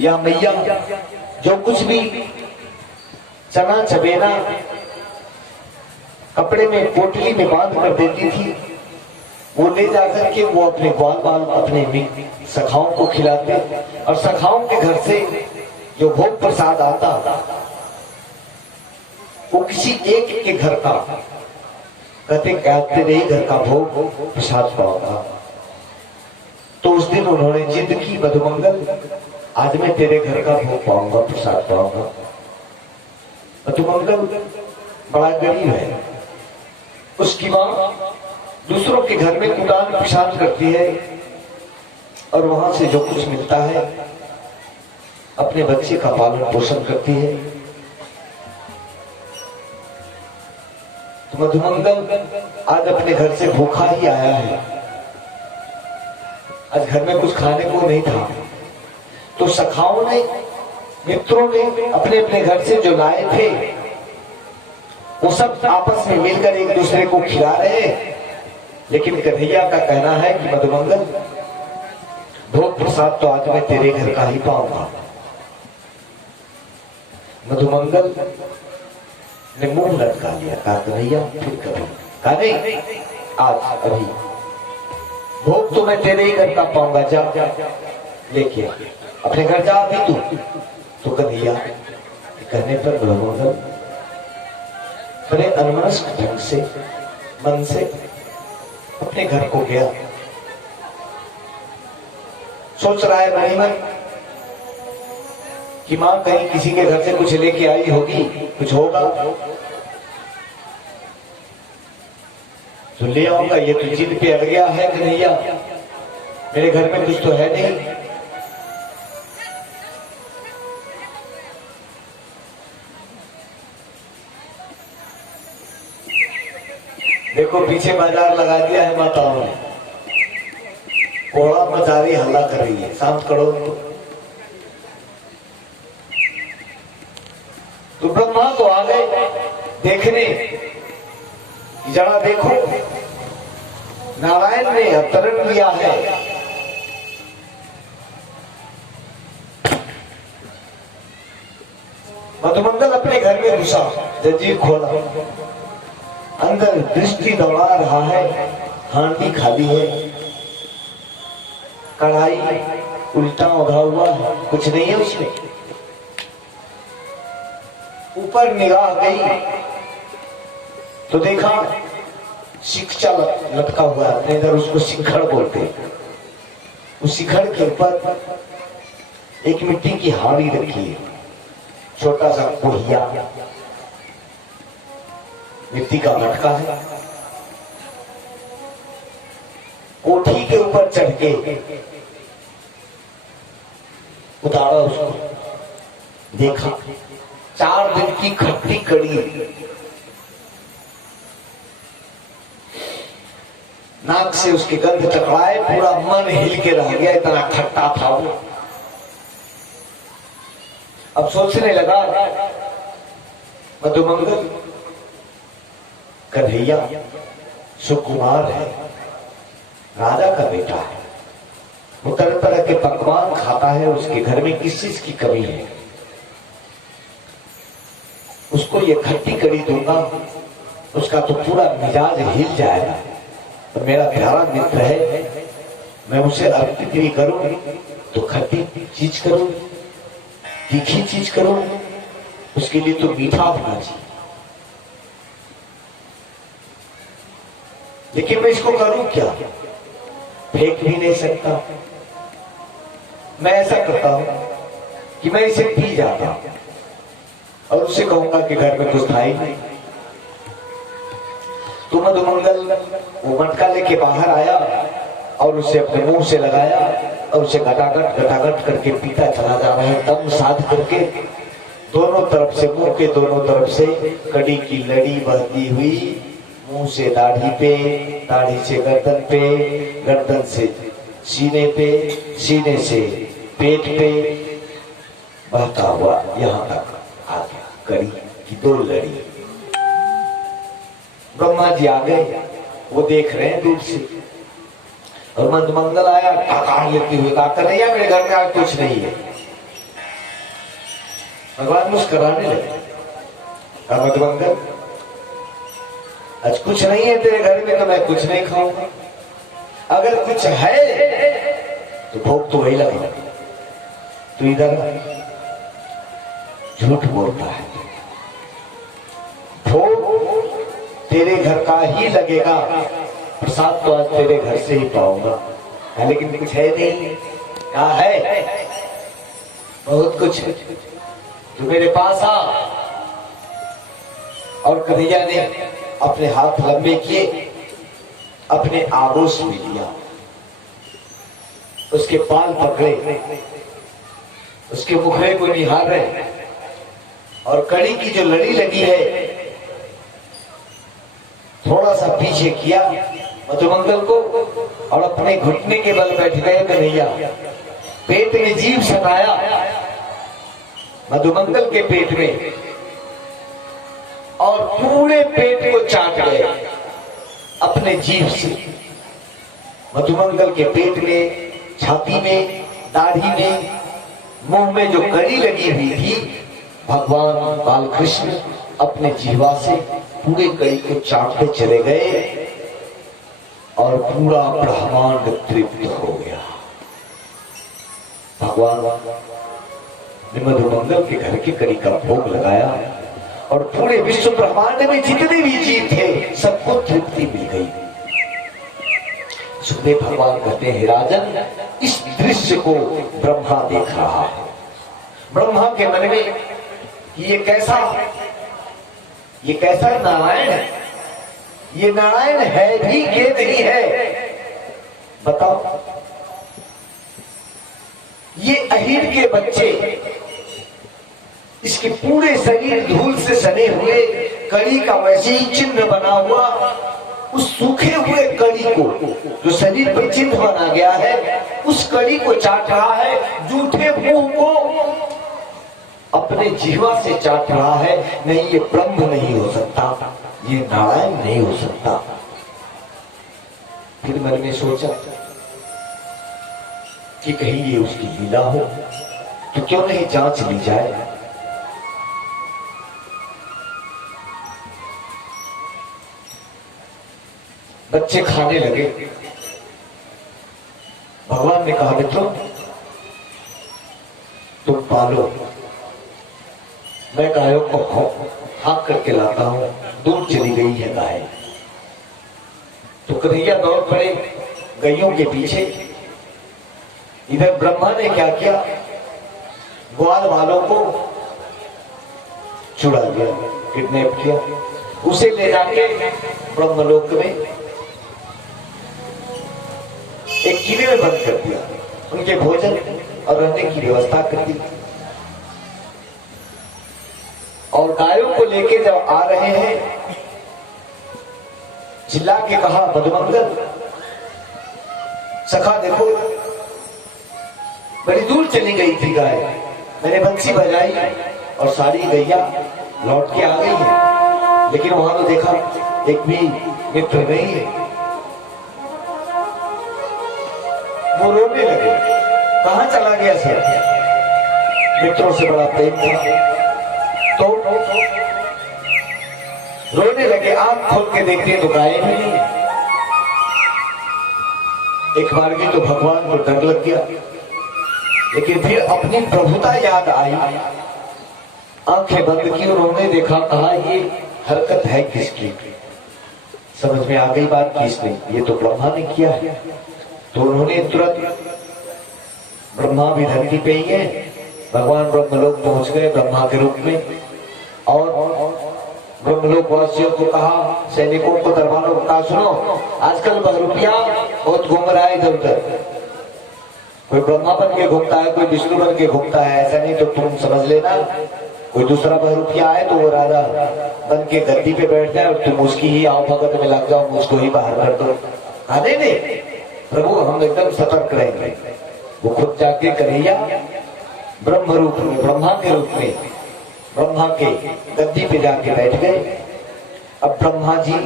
या मैया जो कुछ भी चना चबेना कपड़े में पोटली में बांध कर देती थी, वो ले जाकर के वो अपने ग्वाल बाल अपने सखाओं को खिलाते, और सखाओं के घर से जो भोग प्रसाद आता वो किसी एक के घर का कहते तेरे घर का भोग प्रसाद पाऊंगा। तो उस दिन उन्होंने जिद की, मधुमंगल आज मैं तेरे घर का भोग पाऊंगा, प्रसाद पाऊंगा। मधुमंगल बड़ा गरीब है, उसकी मां दूसरों के घर में कुदान पेशाब करती है और वहां से जो कुछ मिलता है अपने बच्चे का पालन पोषण करती है। तो मधुमंगल आज अपने घर से भूखा ही आया है, आज घर में कुछ खाने को नहीं था। तो सखाओं ने, मित्रों ने अपने अपने घर से जो लाए थे वो सब आपस में मिलकर एक दूसरे को खिला रहे हैं। लेकिन कन्हैया का कहना है कि मधुमंगल भोग प्रसाद तो आज मैं तेरे घर का ही पाऊंगा। मधुमंगल ने मुंह लटका लिया, कहा कन्हैया फिर कभी, कहा नहीं आज अभी भोग तो मैं तेरे ही घर का पाऊंगा, जा लेके अपने घर जा अभी तू। तो कन्हैया कहने पर मधुमंगल बड़े अनमनस्क ढंग से मन से अपने घर को गया। सोच रहा है मन ही मन कि मां कहीं किसी के घर से कुछ लेके आई होगी, कुछ होगा तो ले आऊंगा। ये तो जिद पे अड़ गया है कन्हैया, मेरे घर में कुछ तो है नहीं। देखो पीछे बाजार लगा दिया है माताओं ने, कोड़ा मचा रही, हल्ला कर रही है, शांत करो। तो ब्रह्मा तो आ गए देखने, जरा देखो नारायण ने अवतरण किया है। मधुमंगल अपने घर में घुसा, जंजीर खोला, अंदर दृष्टि दौड़ा रहा है, हांडी खाली है, कढ़ाई उल्टा उधा हुआ है, कुछ नहीं है उसमें। ऊपर निगाह गई तो देखा शिक्षा लटका हुआ है, अपने इधर उसको शिखड़ बोलते हैं। उस शिखड़ के ऊपर एक मिट्टी की हाड़ी रखी है, छोटा सा कोहिया मिट्टी का मटका है। कोठी के ऊपर चढ़ के उतारा उसको, देखा 4 दिन की खट्टी कड़ी, नाक से उसके गंध टकराए, पूरा मन हिल के रह गया, इतना खट्टा था वो। अब सोचने लगा मधुमंगल कन्हैया सुकुमार है, राजा का बेटा है, वो तरह तरह के पकवान खाता है, उसके घर में किस चीज की कमी है। उसको ये खट्टी कड़ी दूंगा, उसका तो पूरा मिजाज हिल जाएगा। तो मेरा प्यारा मित्र है, मैं उसे अर्पित भी करूं तो खट्टी चीज करूं, तीखी चीज करूं, उसके लिए तो मीठा होना चाहिए। लेकिन मैं इसको करूं क्या, फेंक भी नहीं सकता। मैं ऐसा करता हूं कि मैं इसे पी जाता हूं और उसे कहूंगा कि घर में कुछ था ही नहीं। तो मधुमंगल वो मटका लेके बाहर आया और उसे अपने मुंह से लगाया और उसे घटाघट करके पीता चला जा रहा है, दम साध करके। दोनों तरफ से, मुंह के दोनों तरफ से कड़ी की लड़ी बहती हुई, मुंह से दाढ़ी पे, दाढ़ी से गर्दन पे, गर्दन से सीने पे, सीने से पेट पे, बहता हुआ यहां तक आ गया। कड़ी की 2 लड़ी। ब्रह्मा जी आ गए, वो देख रहे हैं दूर से, और मधुमंगल आया, टकार लेते हुए कहा कन्हैया मेरे घर में आज कुछ नहीं है, भगवान मुस्कुराने लगे। मधुमंगल, आज कुछ नहीं है तेरे घर में तो मैं कुछ नहीं खाऊंगा, अगर कुछ है तो भोग तो वही लगेगा। तू इधर झूठ बोलता है, भोग तेरे घर का ही लगेगा, प्रसाद तो आज तेरे घर से ही पाऊंगा। लेकिन कुछ है नहीं। कहा है बहुत कुछ है, तू मेरे पास आ। और कन्हैया ने अपने हाथ लंबे किए, अपने आगोश में लिया, उसके पाल पकड़े, उसके मुखड़े को निहार रहे, और कड़ी की जो लड़ी लगी है थोड़ा सा पीछे किया मधुमंगल को, और अपने घुटने के बल बैठ गए कन्हैया। पेट में जीभ सटाया मधुमंगल के पेट में, और पूरे पेट को चाट गए अपने जीभ से। मधुमंगल के पेट में, छाती में, दाढ़ी में, मुंह में जो कड़ी लगी हुई थी, भगवान बालकृष्ण अपने जीवा से पूरे कड़ी को चाटते चले गए, और पूरा ब्रह्मांड तृप्त हो गया। भगवान ने मधुमंगल के घर की कड़ी का भोग लगाया, और पूरे विश्व ब्रह्मांड में जितने भी जीव थे सबको तृप्ति मिल गई। सुखदेव भगवान कहते हैं, राजन, इस दृश्य को ब्रह्मा देख रहा है। ब्रह्मा के मन में ये कैसा नारायण है, ये नारायण है भी के नहीं है, बताओ। ये अहीर के बच्चे, इसके पूरे शरीर धूल से सने हुए, कड़ी का वैसे ही चिन्ह बना हुआ, उस सूखे हुए कड़ी को जो शरीर पर चिन्ह बना गया है, उस कड़ी को चाट रहा है, जूठे मुंह को अपने जीवा से चाट रहा है। नहीं, ये ब्रह्म नहीं हो सकता, ये नारायण नहीं हो सकता। फिर मन में सोचा कि कहीं ये उसकी लीला हो, तो क्यों नहीं जांच ली जाए। बच्चे खाने लगे। भगवान ने कहा, मित्रों तुम पालो, मैं गायों को हाँक करके लाता हूं, दूर चली गई है गाय। तो कन्हैया दौड़ पड़े गायों के पीछे। इधर ब्रह्मा ने क्या किया, ग्वाल वालों को छुड़ा लिया, किडनैप किया, उसे ले जाके ब्रह्मलोक में एक किले में बंद कर दिया, उनके भोजन और रहने की व्यवस्था कर दी। और गायों को लेके जब आ रहे हैं, चिल्ला के कहा, मधुमंगल सखा देखो, बड़ी दूर चली गई थी गाय, मैंने बंसी बजाई और सारी गैया लौट के आ गई है, लेकिन वहां तो देखा एक भी मित्र नहीं है। वो रोने लगे, कहां चला गया सर, मित्रों से बड़ा प्रेम था। तो रोने लगे, आंख खोल के देखते तो गाय भी नहीं। एक बार भी तो भगवान को डर लग गया, लेकिन फिर अपनी प्रभुता याद आई, आंखें बंद की और उन्होंने देखा, कहा ये हरकत है किसकी। समझ में आ गई बात किसने, ये तो ब्रह्मा ने किया है। तो उन्होंने तुरंत, ब्रह्मा भी धरती पे ही है, भगवान ब्रह्मलोक पहुंच गए ब्रह्मा के रूप में, और ब्रह्मलोक वासियों को कहा, सैनिकों को, दरबारों को कहा, सुनो आजकल बहरूपिया बहुत घूम रहा है इधर उधर, कोई ब्रह्मा बन के घूमता है, कोई विष्णु बन के घूमता है, ऐसा नहीं तो तुम समझ लेना, कोई दूसरा बहरूपिया आए तो वो राजा बन के गद्दी पे बैठ जाए और तुम उसकी ही आओ भगत में लग जाओ, मुझको ही बाहर कर दो। आने नहीं प्रभु, हम एकदम सतर्क रहेंगे। वो खुद जाके कन्हैया ब्रह्म रूप में, ब्रह्मा के रूप में, ब्रह्मा के गद्दी पे जाके बैठ गए। अब ब्रह्मा जी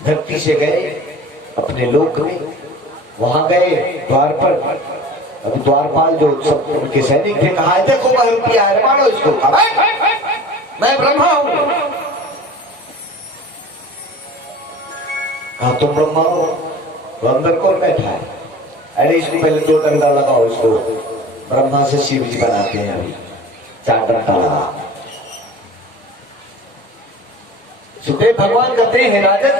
धरती से गए अपने लोक में, वहां गए द्वार पर, अभी द्वारपाल जो सब उनके सैनिक थे कहा देखो वह रुपया है मानो इसको। मैं ब्रह्मा हूं। कहा तुम ब्रह्मा हो? तो अंदर कौन बैठा है? अरे इसको पहले 2 डंडा लगाओ, इसको ब्रह्मा से शिव जी बनाते हैं, अभी 4 डंडा लगा। सुखदेव भगवान कहते हैं राजन,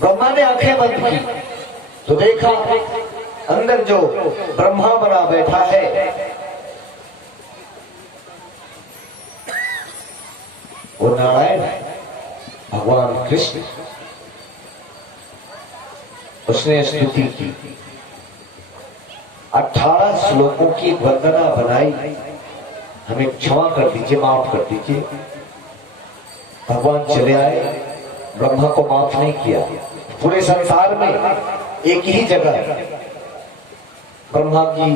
ब्रह्मा ने आंखें बंद की तो देखा अंदर जो ब्रह्मा बना बैठा है वो नारायण भगवान कृष्ण। उसने स्तुति की, 18 श्लोकों की वंदना बनाई, हमें क्षमा कर दीजिए, माफ कर दीजिए। भगवान चले आए, ब्रह्मा को माफ नहीं किया। पूरे संसार में एक ही जगह ब्रह्मा की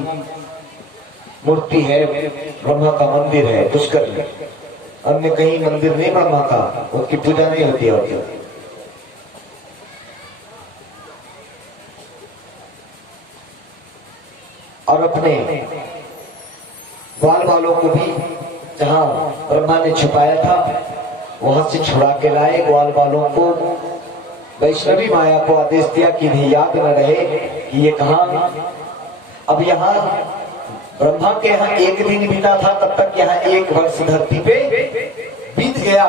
मूर्ति है, ब्रह्मा का मंदिर है पुष्कर में, अन्य कहीं मंदिर नहीं ब्रह्मा का, उसकी पूजा नहीं होती है। और अपने ग्वाल वालों को भी जहां ब्रह्मा ने छुपाया था वहां से छुड़ा के लाए। ग्वाल वालों को वैष्णवी माया को आदेश दिया कि इन्हें याद न रहे कि ये कहां। अब यहाँ ब्रह्मा के यहाँ 1 दिन बीता था, तब तक यहाँ 1 वर्ष धरती पे बीत गया।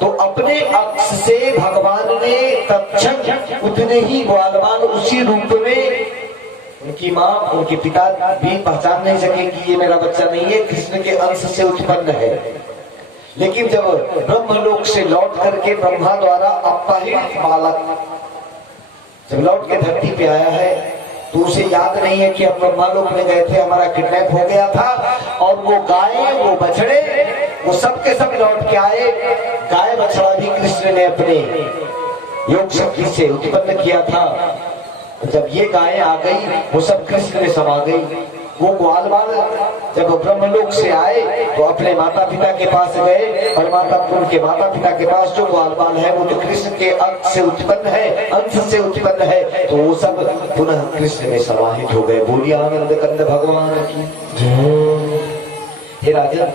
तो अपने अक्ष से भगवान ने तत्क्षण उतने ही ग्वालवाल उसी रूप में, उनकी माँ उनके पिता भी पहचान नहीं सके कि ये मेरा बच्चा नहीं है, कृष्ण के अंश से उत्पन्न है। लेकिन जब ब्रह्मलोक से लौट करके ब्रह्मा द्वारा अपहृत बालक जब लौट के धरती पे आया है तो उसे याद नहीं है कि हम ब्रह्मालोक में गए थे, हमारा किडनैप हो गया था। और वो गाय, वो बछड़े, वो सब के सब लौट के आए। गाय बछड़ा भी कृष्ण ने अपने योग शक्ति से उत्पन्न किया था। जब ये गायें आ गई वो सब कृष्ण में समा गई। वो ग्वाल बाल जब ब्रह्मलोक से आए तो अपने माता पिता के पास गए, और उनके माता पिता के पास जो ग्वाल बाल है वो तो कृष्ण के अंश से उत्पन्न है, अंश से उत्पन्न है, तो वो सब पुनः कृष्ण में समाहित हो गए। बोलिए आनंद कंद भगवान की। हे राजन,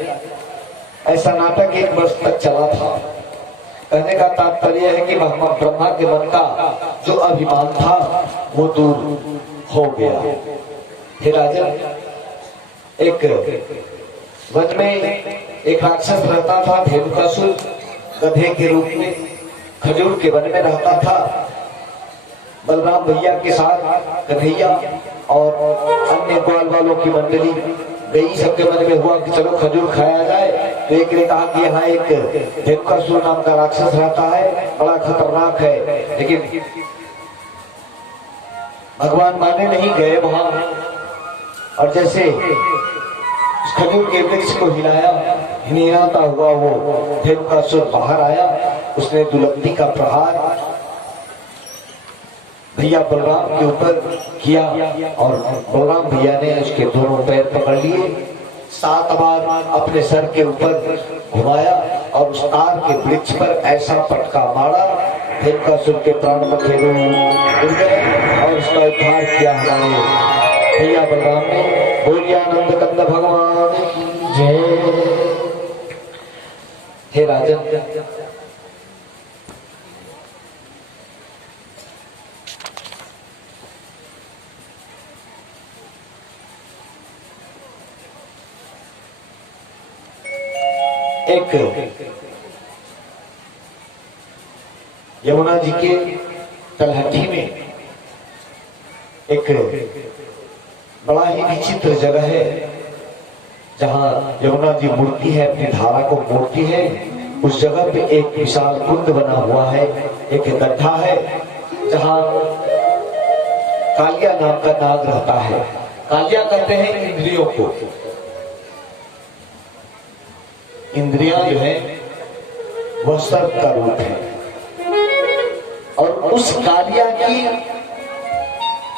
ऐसा नाटक 1 वर्ष तक चला था। कहने का तात्पर्य है कि ब्रह्मा के मन का जो अभिमान था वो दूर हो गया। हे राजन, एक वन में एक राक्षस रहता था, धेनुकासुर, गधे के रूप में खजूर के वन में रहता था। बलराम भैया के साथ कन्हैया और अन्य ग्वाल वालों की मंडली गई। सबके मन में हुआ कि चलो खजूर खाया जाए। तो एक ने कहा कि यहाँ एक धेनुकासुर नाम का राक्षस रहता है, बड़ा खतरनाक है। लेकिन भगवान माने नहीं गए वहां, और जैसे उस खजूर के वृक्ष को हिलाया, हिलाता हुआ वो धेनुकासुर बाहर आया। उसने दुलत्ती का प्रहार भैया बलराम के ऊपर किया, और बलराम भैया ने उसके दोनों पैर पकड़ लिए, 7 बार अपने सर के ऊपर घुमाया और उस तार के वृक्ष पर ऐसा पटका मारा, धेनुकासुर के प्राण पखेरु उड़ गए और उसका उद्धार किया हमारे भैया बलराम ने। बोलिए आनंद कंद भगवान की जय। हे राजन, एक यमुना जी के तलहटी में एक बड़ा ही विचित्र जगह है, जहां यमुना जी मुड़ती है, अपनी धारा को मोड़ती है। उस जगह पे एक विशाल कुंड बना हुआ है, एक गड्ढा है, जहां कालिया नाम का नाग रहता है। कालिया कहते हैं इंद्रियों को। इंद्रियां जो है वह सर्प का रूप है, और उस कालिया की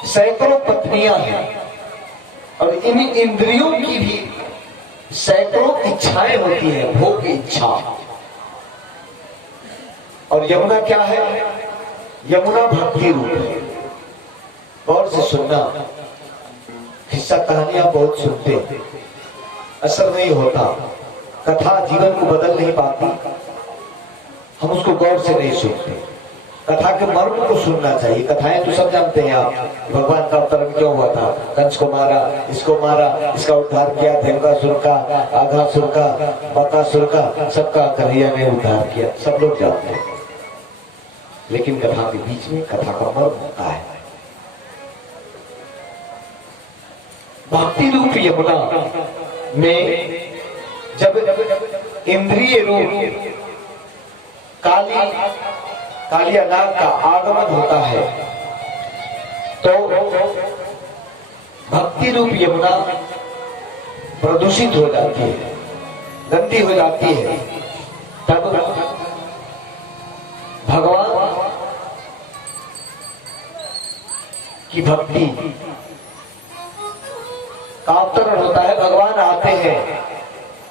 सैकड़ों पत्नियां हैं, और इन इंद्रियों की भी सैकड़ों इच्छाएं होती है, भोग इच्छा। और यमुना क्या है? यमुना भक्ति रूप है। गौर से सुनना। किस्सा कहानियां बहुत सुनते, असर नहीं होता, कथा जीवन को बदल नहीं पाती, हम उसको गौर से नहीं सुनते। कथा के मर्म को सुनना चाहिए। कथाएं तो सब जानते हैं आप, भगवान का अवतरण क्यों हुआ था, कंस को मारा, इसको मारा, इसका उद्धार किया, धेनुकासुर का, आघासुर का, बकासुर का, सबका कन्हैया ने उद्धार किया, सब लोग जानते हैं। लेकिन कथा के बीच में कथा का मर्म होता है। भक्ति रूप यमुना में जब इंद्रिय रूप काली नाग का आगमन होता है तो भक्ति रूप यमुना प्रदूषित हो जाती है, गंदी हो जाती है। तब भगवान की भक्ति का अवतरण होता है। भगवान आते हैं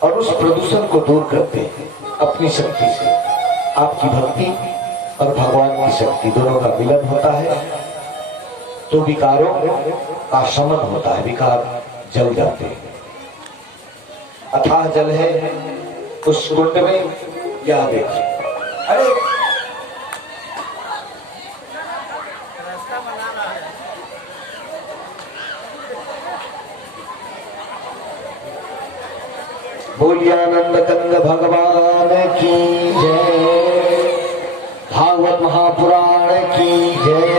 और उस प्रदूषण को दूर करते हैं अपनी शक्ति से। आपकी भक्ति और भगवान की शक्ति दोनों का मिलन होता है तो विकारों का शमन होता है, विकार जल जाते हैं। अथाह जल है उस कुंड में, यह देखिए, अरे बोलिए आनंद कंद भगवान की जय, भागवत महापुराण की जय।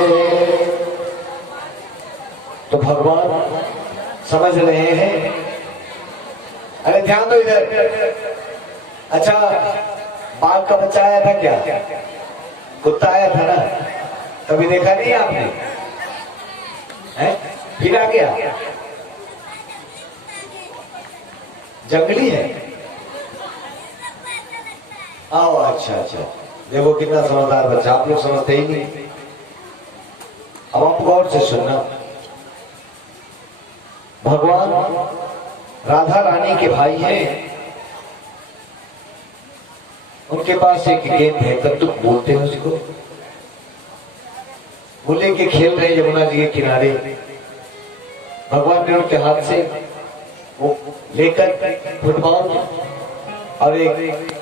तो भगवान समझ रहे हैं, अरे ध्यान दो इधर। अच्छा, बाघ का बच्चा आया था क्या, कुत्ता आया था ना, कभी देखा नहीं आपने, है? फिर आ गया, जंगली है। आओ, अच्छा अच्छा, देखो कितना समझदार बच्चा, आप लोग समझते ही नहीं। अब आप गौर से सुनना। भगवान राधा रानी के भाई हैं, उनके पास एक गेंद है, कद्दूक बोलते हैं उसको। वो लेके खेल रहे यमुना जी के किनारे। भगवान ने उनके हाथ से वो लेकर फुटबॉल और एक